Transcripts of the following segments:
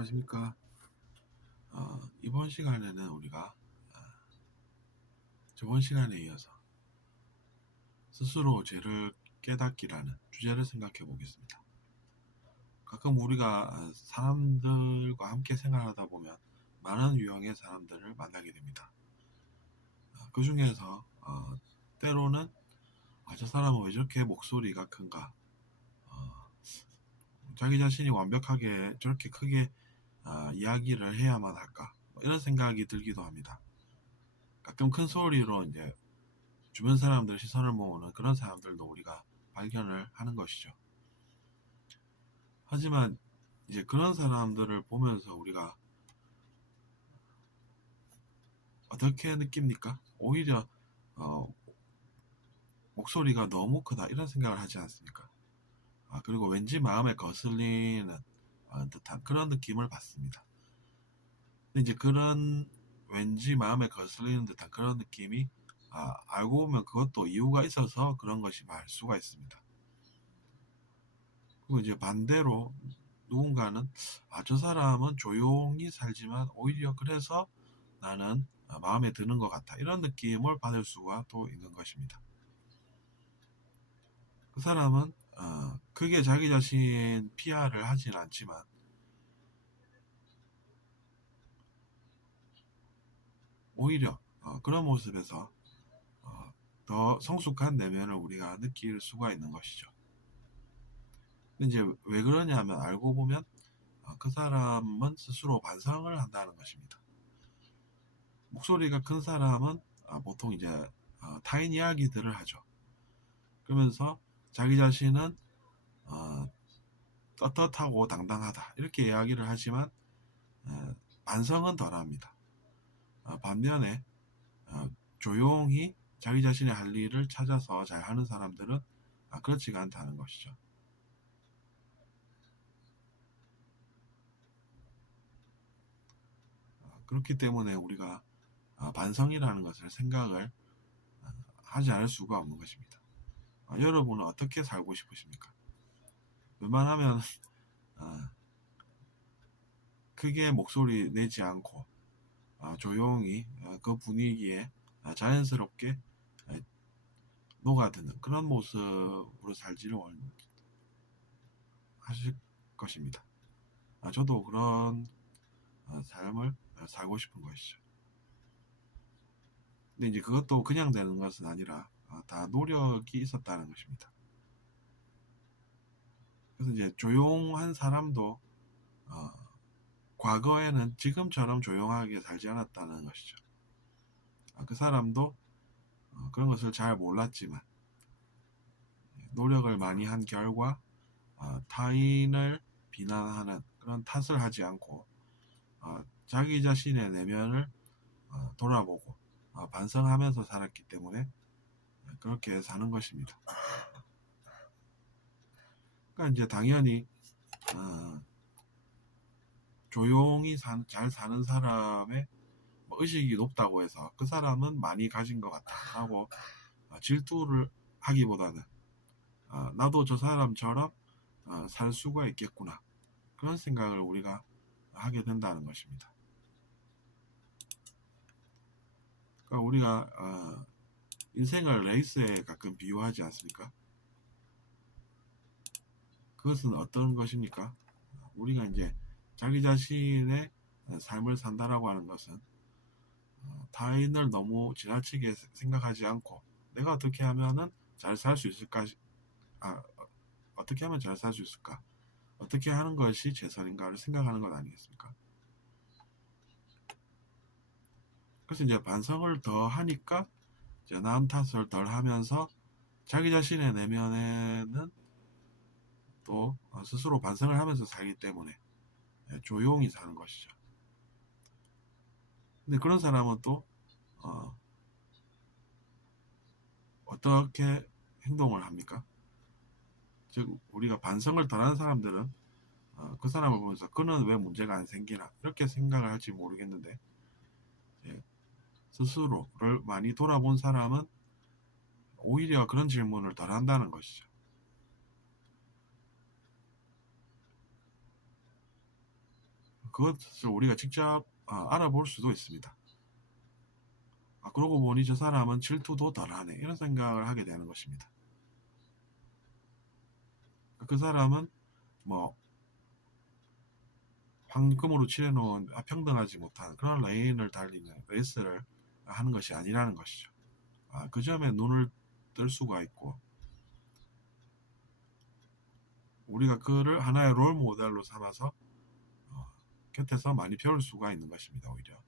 안녕하십니까. 이번 시간에는 우리가 저번 시간에 이어서 스스로 죄를 깨닫기라는 주제를 생각해 보겠습니다. 가끔 우리가 사람들과 함께 생활하다 보면 많은 유형의 사람들을 만나게 됩니다. 그 중에서 때로는 저 사람은 왜 저렇게 목소리가 큰가, 어, 자기 자신이 완벽하게 저렇게 크게 이야기를 해야만 할까, 뭐 이런 생각이 들기도 합니다. 가끔 큰 소리로 이제 주변 사람들 시선을 모으는 그런 사람들도 우리가 발견을 하는 것이죠. 하지만 이제 그런 사람들을 보면서 우리가 어떻게 느낍니까? 오히려 어, 목소리가 너무 크다 이런 생각을 하지 않습니까? 그리고 왠지 마음에 거슬리는 듯한 그런 느낌을 받습니다. 근데 이제 그런 왠지 마음에 거슬리는 듯한 그런 느낌이 알고 보면 그것도 이유가 있어서 그런 것이 말 수가 있습니다. 그리고 이제 반대로 누군가는 저 사람은 조용히 살지만 오히려 그래서 나는 마음에 드는 것 같아 이런 느낌을 받을 수가 또 있는 것입니다. 그 사람은 크게 자기 자신 PR을 하진 않지만 오히려 그런 모습에서 더 성숙한 내면을 우리가 느낄 수가 있는 것이죠. 근데 이제 왜 그러냐면 알고 보면 그 사람은 스스로 반성을 한다는 것입니다. 목소리가 큰 사람은 보통 이제 타인 이야기들을 하죠. 그러면서 자기 자신은 떳떳하고 당당하다 이렇게 이야기를 하지만 반성은 덜합니다. 반면에 조용히 자기 자신의 할 일을 찾아서 잘 하는 사람들은 그렇지가 않다는 것이죠. 그렇기 때문에 우리가 반성이라는 것을 생각을 하지 않을 수가 없는 것입니다. 여러분은 어떻게 살고 싶으십니까? 웬만하면 크게 목소리 내지 않고 조용히 그 분위기에 자연스럽게 녹아드는 그런 모습으로 살지를 하실 것입니다. 저도 그런 삶을 살고 싶은 것이죠. 근데 이제 그것도 그냥 되는 것은 아니라 다 노력이 있었다는 것입니다. 그래서 이제 조용한 사람도 과거에는 지금처럼 조용하게 살지 않았다는 것이죠. 그 사람도 그런 것을 잘 몰랐지만 노력을 많이 한 결과 타인을 비난하는 그런 탓을 하지 않고 자기 자신의 내면을 돌아보고 반성하면서 살았기 때문에 그렇게 사는 것입니다. 그러니까 이제 당연히 조용히 잘 사는 사람의 의식이 높다고 해서 그 사람은 많이 가진 것 같다 하고 질투를 하기보다는 나도 저 사람처럼 살 수가 있겠구나 그런 생각을 우리가 하게 된다는 것입니다. 그러니까 우리가 인생을 레이스에 가끔 비유하지 않습니까? 그것은 어떤 것입니까? 우리가 이제 자기 자신의 삶을 산다라고 하는 것은 타인을 너무 지나치게 생각하지 않고 내가 어떻게 하면은 잘 살 수 있을까? 아, 어떻게 하면 잘 살 수 있을까? 어떻게 하는 것이 최선인가를 생각하는 것 아니겠습니까? 그래서 이제 반성을 더 하니까 이제 남 탓을 덜 하면서 자기 자신의 내면에는 또 스스로 반성을 하면서 살기 때문에 조용히 사는 것이죠. 근데 그런 사람은 또 어떻게 행동을 합니까? 즉 우리가 반성을 덜한 사람들은 그 사람을 보면서 그는 왜 문제가 안 생기나 이렇게 생각을 할지 모르겠는데 스스로를 많이 돌아본 사람은 오히려 그런 질문을 덜 한다는 것이죠. 그것을 우리가 직접 알아볼 수도 있습니다. 그러고 보니 저 사람은 질투도 덜하네, 이런 생각을 하게 되는 것입니다. 그 사람은 뭐 황금으로 칠해놓은 평등하지 못한 그런 레인을 달리는 레이스를 하는 것이 아니라는 것이죠. 그 점에 눈을 뜰 수가 있고, 우리가 그를 하나의 롤 모델로 삼아서 곁에서 많이 배울 수가 있는 것입니다. 오히려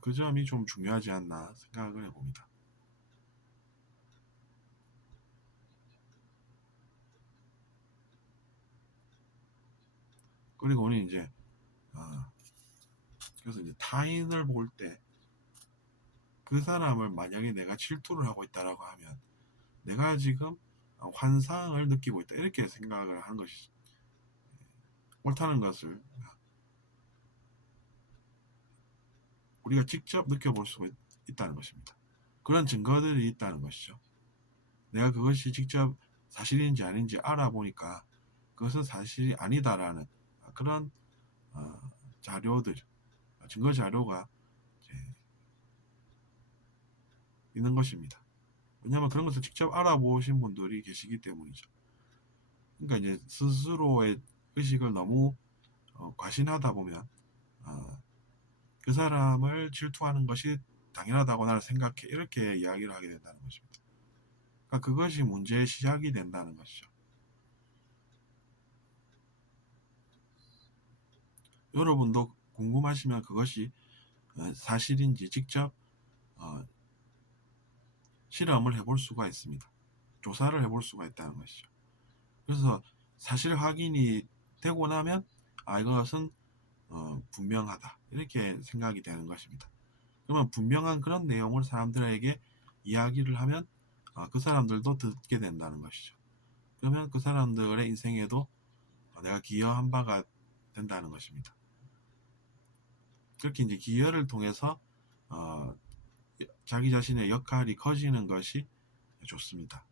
그 점이 좀 중요하지 않나 생각을 해봅니다. 그리고 우리 이제 그래서 이제 타인을 볼 때 그 사람을 만약에 내가 질투를 하고 있다라고 하면 내가 지금 환상을 느끼고 있다, 이렇게 생각을 하는 것이 옳다는 것을 우리가 직접 느껴볼 수가 있다는 것입니다. 그런 증거들이 있다는 것이죠. 내가 그것이 직접 사실인지 아닌지 알아보니까 그것은 사실이 아니다라는 그런 자료들, 증거 자료가 있는 것입니다. 왜냐하면 그런 것을 직접 알아보신 분들이 계시기 때문이죠. 그러니까 이제 스스로의 의식을 너무 과신하다 보면 그 사람을 질투하는 것이 당연하다고 나는 생각해, 이렇게 이야기를 하게 된다는 것입니다. 그러니까 그것이 문제의 시작이 된다는 것이죠. 여러분도 궁금하시면 그것이 사실인지 직접 실험을 해볼 수가 있습니다. 조사를 해볼 수가 있다는 것이죠. 그래서 사실 확인이 되고 나면 이것은 분명하다, 이렇게 생각이 되는 것입니다. 그러면 분명한 그런 내용을 사람들에게 이야기를 하면 그 사람들도 듣게 된다는 것이죠. 그러면 그 사람들의 인생에도 내가 기여한 바가 된다는 것입니다. 그렇게 이제 기여를 통해서 자기 자신의 역할이 커지는 것이 좋습니다.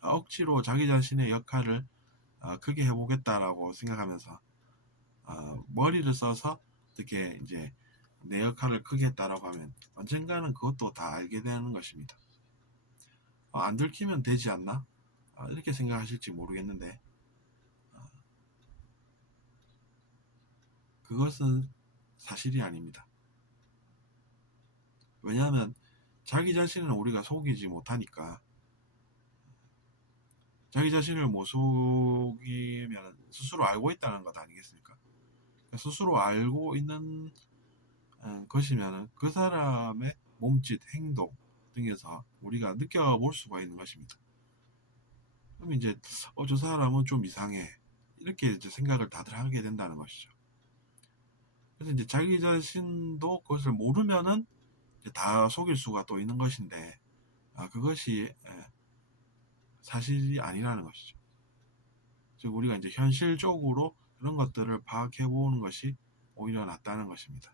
억지로 자기 자신의 역할을 크게 해보겠다라고 생각하면서 머리를 써서 어떻게 이제 내 역할을 크게 했다라고 하면 언젠가는 그것도 다 알게 되는 것입니다. 안 들키면 되지 않나? 이렇게 생각하실지 모르겠는데 그것은 사실이 아닙니다. 왜냐하면 자기 자신을 우리가 속이지 못하니까. 자기 자신을 못 속이면 스스로 알고 있다는 것 아니겠습니까? 스스로 알고 있는 것이면 그 사람의 몸짓, 행동 등에서 우리가 느껴볼 수가 있는 것입니다. 그럼 이제 저 사람은 좀 이상해, 이렇게 이제 생각을 다들 하게 된다는 것이죠. 그래서 이제 자기 자신도 그것을 모르면은 다 속일 수가 또 있는 것인데 그것이 사실이 아니라는 것이죠. 즉 우리가 이제 현실적으로 그런 것들을 파악해 보는 것이 오히려 낫다는 것입니다.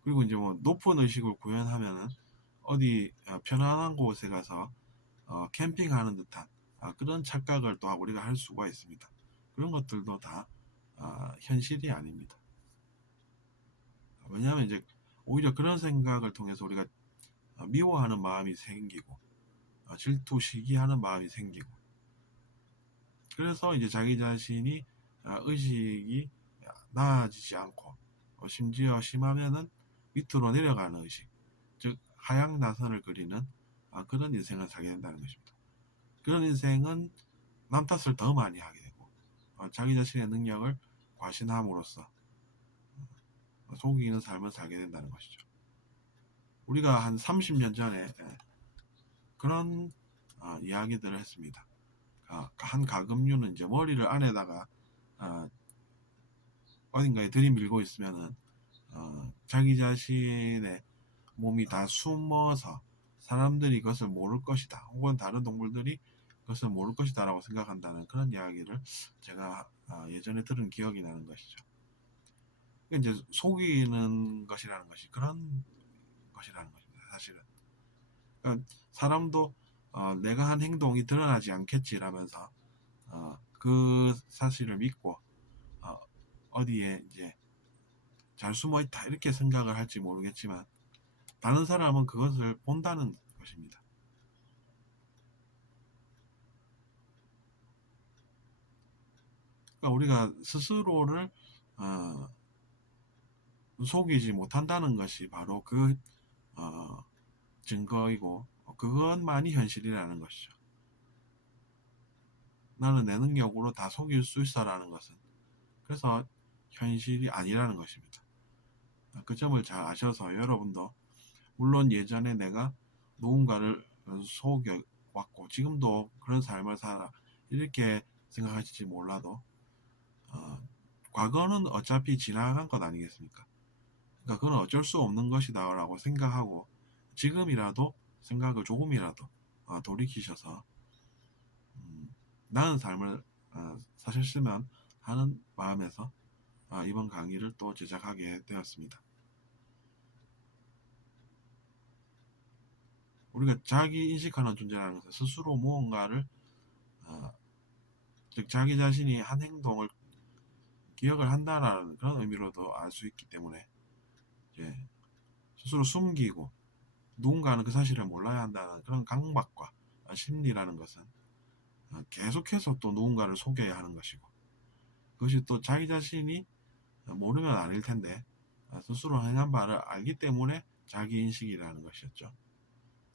그리고 이제 뭐 높은 의식을 구현하면은 어디 편안한 곳에 가서 캠핑하는 듯한 그런 착각을 또 우리가 할 수가 있습니다. 그런 것들도 다 현실이 아닙니다. 왜냐하면 이제 오히려 그런 생각을 통해서 우리가 미워하는 마음이 생기고 질투, 시기하는 마음이 생기고, 그래서 이제 자기 자신이 의식이 나아지지 않고 심지어 심하면은 밑으로 내려가는 의식, 즉 하향 나선을 그리는 그런 인생을 살게 된다는 것입니다. 그런 인생은 남 탓을 더 많이 하게 되고 자기 자신의 능력을 과신함으로써 속이는 삶을 살게 된다는 것이죠. 우리가 한 30년 전에 그런 이야기들을 했습니다. 한 가금류는 이제 머리를 안에다가 어딘가에 들이밀고 있으면은 자기 자신의 몸이 다 숨어서 사람들이 그것을 모를 것이다, 혹은 다른 동물들이 그것을 모를 것이다 라고 생각한다는 그런 이야기를 제가 예전에 들은 기억이 나는 것이죠. 이제 속이는 것이라는 것이 그런 것이라는 것입니다. 사실은 그러니까 사람도 내가 한 행동이 드러나지 않겠지라면서 그 사실을 믿고 어디에 이제 잘 숨어 있다 이렇게 생각을 할지 모르겠지만 다른 사람은 그것을 본다는 것입니다. 그러니까 우리가 스스로를 어, 속이지 못한다는 것이 바로 그 어, 증거이고 그것만이 현실이라는 것이죠. 나는 내 능력으로 다 속일 수 있어라는 것은 그래서 현실이 아니라는 것입니다. 그 점을 잘 아셔서 여러분도 물론 예전에 내가 누군가를 속여왔고 지금도 그런 삶을 살아 이렇게 생각하실지 몰라도 과거는 어차피 지나간 것 아니겠습니까? 그러니까 그건 어쩔 수 없는 것이다 라고 생각하고 지금이라도 생각을 조금이라도 돌이키셔서 나은 삶을 사셨으면 하는 마음에서 이번 강의를 또 제작하게 되었습니다. 우리가 자기 인식하는 존재라는 것은 스스로 무언가를 즉 자기 자신이 한 행동을 기억을 한다라는 그런 의미로도 알 수 있기 때문에 이제 스스로 숨기고 누군가는 그 사실을 몰라야 한다는 그런 강박과 심리라는 것은 계속해서 또 누군가를 속여야 하는 것이고 그것이 또 자기 자신이 모르면 아닐 텐데 스스로 행한 바를 알기 때문에 자기 인식이라는 것이었죠.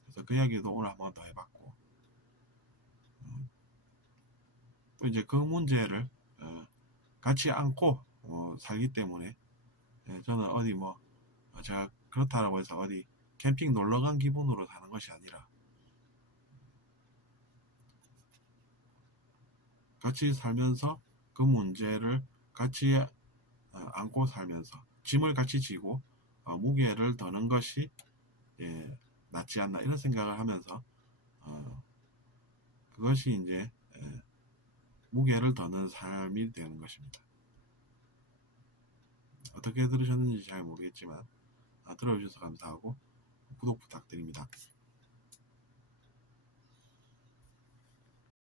그래서 그 이야기도 오늘 한번 더 해봤고 또 이제 그 문제를 같이 안고 살기 때문에 저는 어디 뭐 제가 그렇다라고 해서 어디 캠핑 놀러 간 기분으로 사는 것이 아니라 같이 살면서 그 문제를 같이 안고 살면서 짐을 같이 지고 무게를 더는 것이 낫지 않나 이런 생각을 하면서 그것이 이제 무게를 더는 삶이 되는 것입니다. 어떻게 들으셨는지 잘 모르겠지만 들어주셔서 감사하고 구독 부탁드립니다.